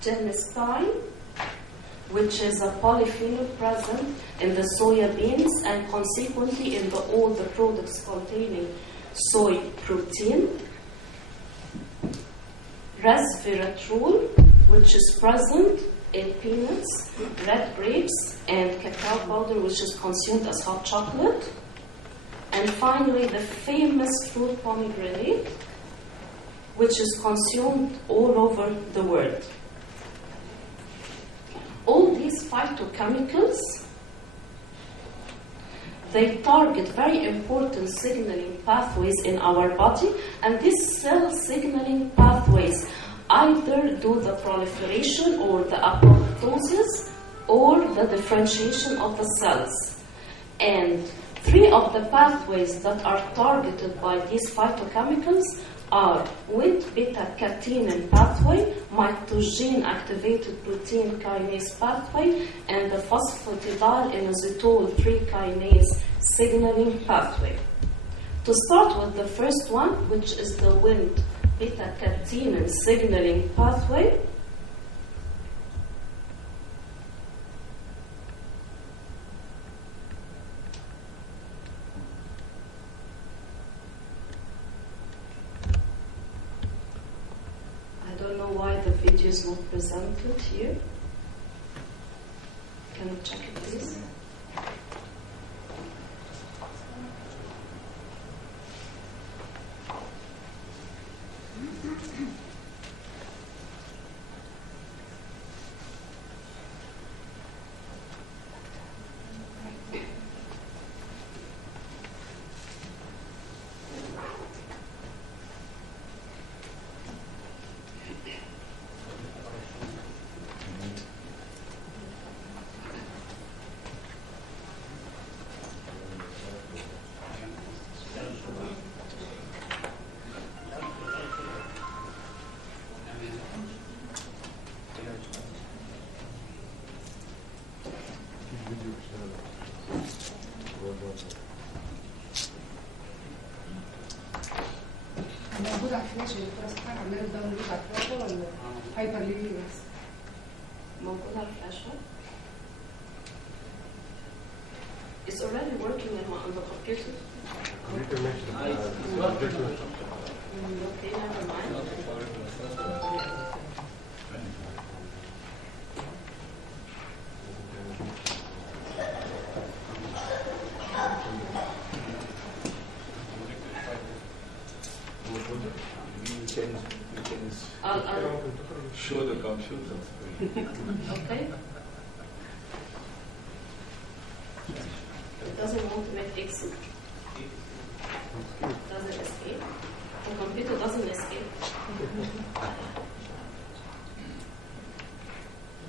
genistein, which is a polyphenol present in the soya beans and consequently in all the products containing soy protein. Resveratrol, which is present in peanuts, red grapes, and cacao powder, which is consumed as hot chocolate. And finally, the famous fruit pomegranate, which is consumed all over the world. All these phytochemicals, they target very important signaling pathways in our body, and these cell signaling pathways either do the proliferation or the apoptosis or the differentiation of the cells. And 3 of the pathways that are targeted by these phytochemicals are Wnt beta-catenin pathway, mitogen activated protein kinase pathway, and the phosphatidylinositol 3 kinase signaling pathway. To start with the first one, which is the Wnt beta-catenin signaling pathway, I don't know why the video is not presented here. Can you check it, please? موجود على الفلاش اللي دكتوره سحر عماله تداونلود على الفلاشه ولا هايبر لينك بس؟ موجود على الفلاشه. It's already working on the computer. Okay, never mind. I'll show the computer. Okay. It doesn't want to make exit. It doesn't escape. The computer doesn't escape.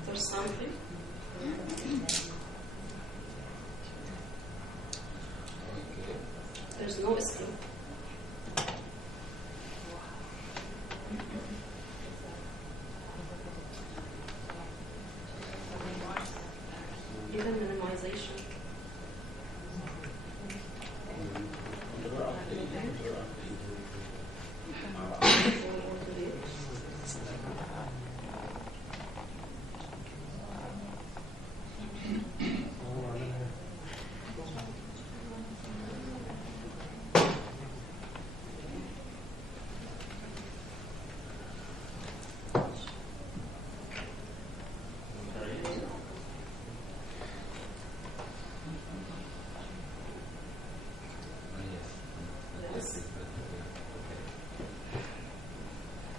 There's something. There's no escape. Even minimization.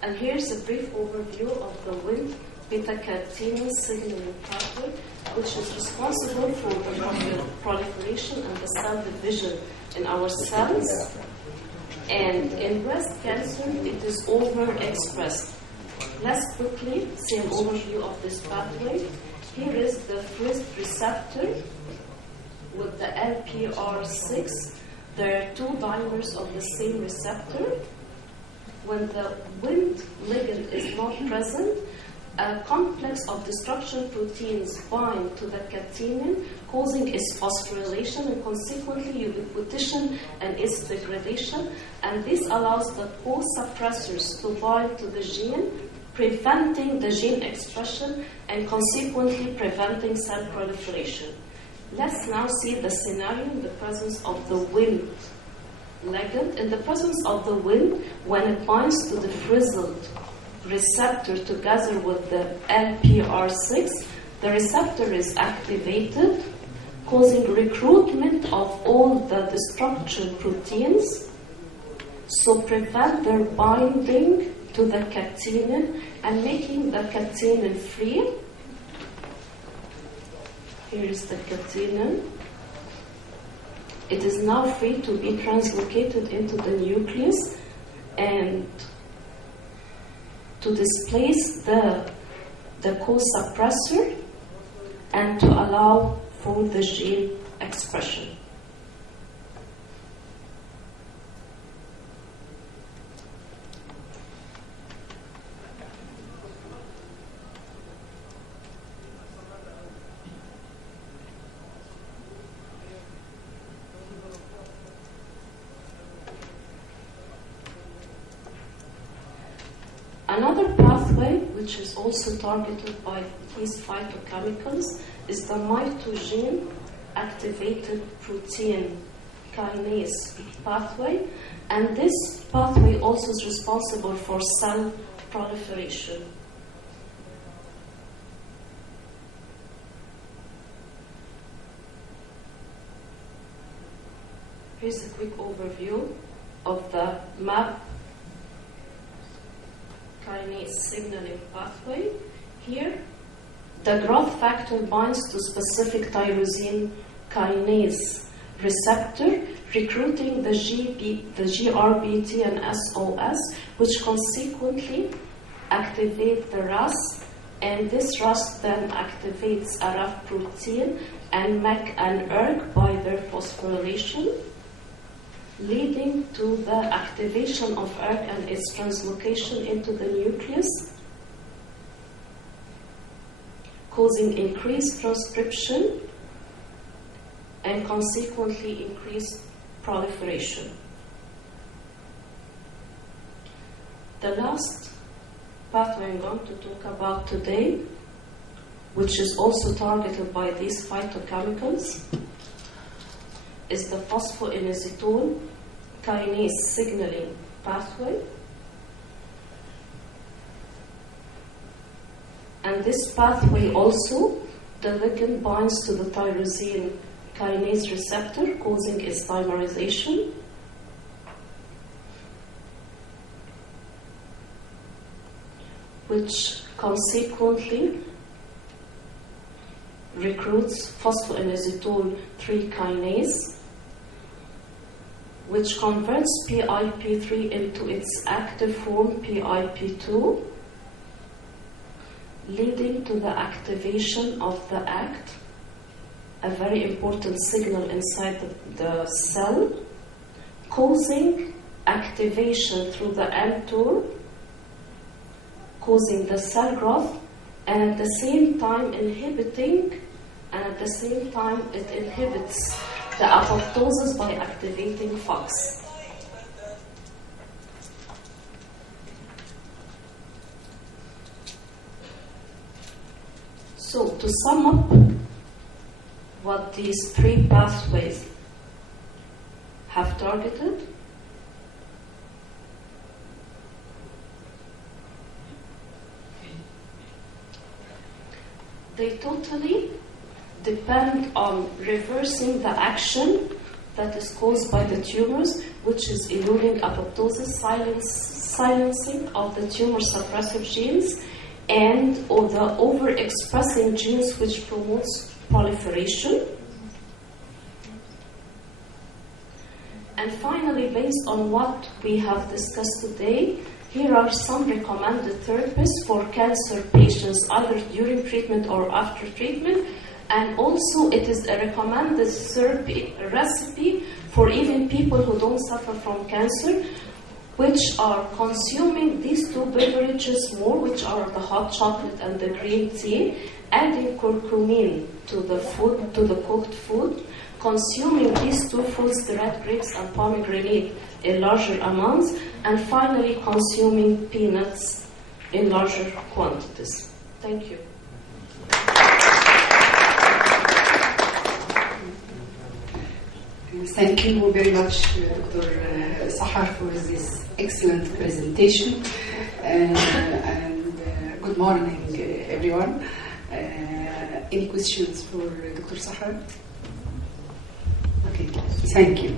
And here's a brief overview of the Wnt beta-catenin signaling pathway, which is responsible for the proliferation and the cell division in our cells. And in breast cancer, it is overexpressed. Let's quickly see an overview of this pathway. Here is the first receptor with the LPR6. There are 2 dimers of the same receptor. When the Wnt ligand is not present, a complex of destruction proteins bind to the catenin, causing its phosphorylation and consequently ubiquitation and its degradation. And this allows the co-suppressors to bind to the gene preventing the gene expression and consequently preventing cell proliferation. Let's now see the scenario in the presence of the Win ligand. In the presence of the Win, when it binds to the frizzled receptor together with the LPR6, the receptor is activated, causing recruitment of all the destruction proteins, so prevent their binding to the catenin and making the catenin free. Here is the catenin. It is now free to be translocated into the nucleus and to displace the co-suppressor and to allow for the gene expression. Another pathway which is also targeted by these phytochemicals is the mitogene activated protein kinase pathway, and this pathway also is responsible for cell proliferation. Here's a quick overview of the MAP kinase signaling pathway. Here, the growth factor binds to specific tyrosine kinase receptor, recruiting the GRBT and SOS, which consequently activate the RAS, and this RAS then activates a RAF protein and MEK and ERG by their phosphorylation, leading to the activation of ERG and its translocation into the nucleus, causing increased transcription and consequently increased proliferation. The last pathway I'm going to talk about today, which is also targeted by these phytochemicals, is the phosphoinositol kinase signaling pathway. And this pathway also, the ligand binds to the tyrosine kinase receptor, causing its dimerization. Which consequently recruits phosphoinositol 3 kinase, which converts PIP3 into its active form PIP2, leading to the activation of the ACT, a very important signal inside the cell, causing activation through the mTOR, causing the cell growth, and at the same time inhibiting, and at the same time it inhibits the apoptosis by activating FOX. So to sum up what these 3 pathways have targeted, they totally depend on reversing the action that is caused by the tumors, which is eluding apoptosis, silencing of the tumor suppressive genes, and or the overexpressing genes which promotes proliferation. And finally, based on what we have discussed today, here are some recommended therapies for cancer patients, either during treatment or after treatment. And also, it is a recommended therapy recipe for even people who don't suffer from cancer, which are consuming these 2 beverages more, which are the hot chocolate and the green tea, adding curcumin to the food, to the cooked food, consuming these 2 fruits, the red grapes and pomegranate, in larger amounts, and finally consuming peanuts in larger quantities. Thank you. Thank you very much, Dr. Sahar, for this excellent presentation. And good morning, everyone. Any questions for Dr. Sahar? Okay, thank you.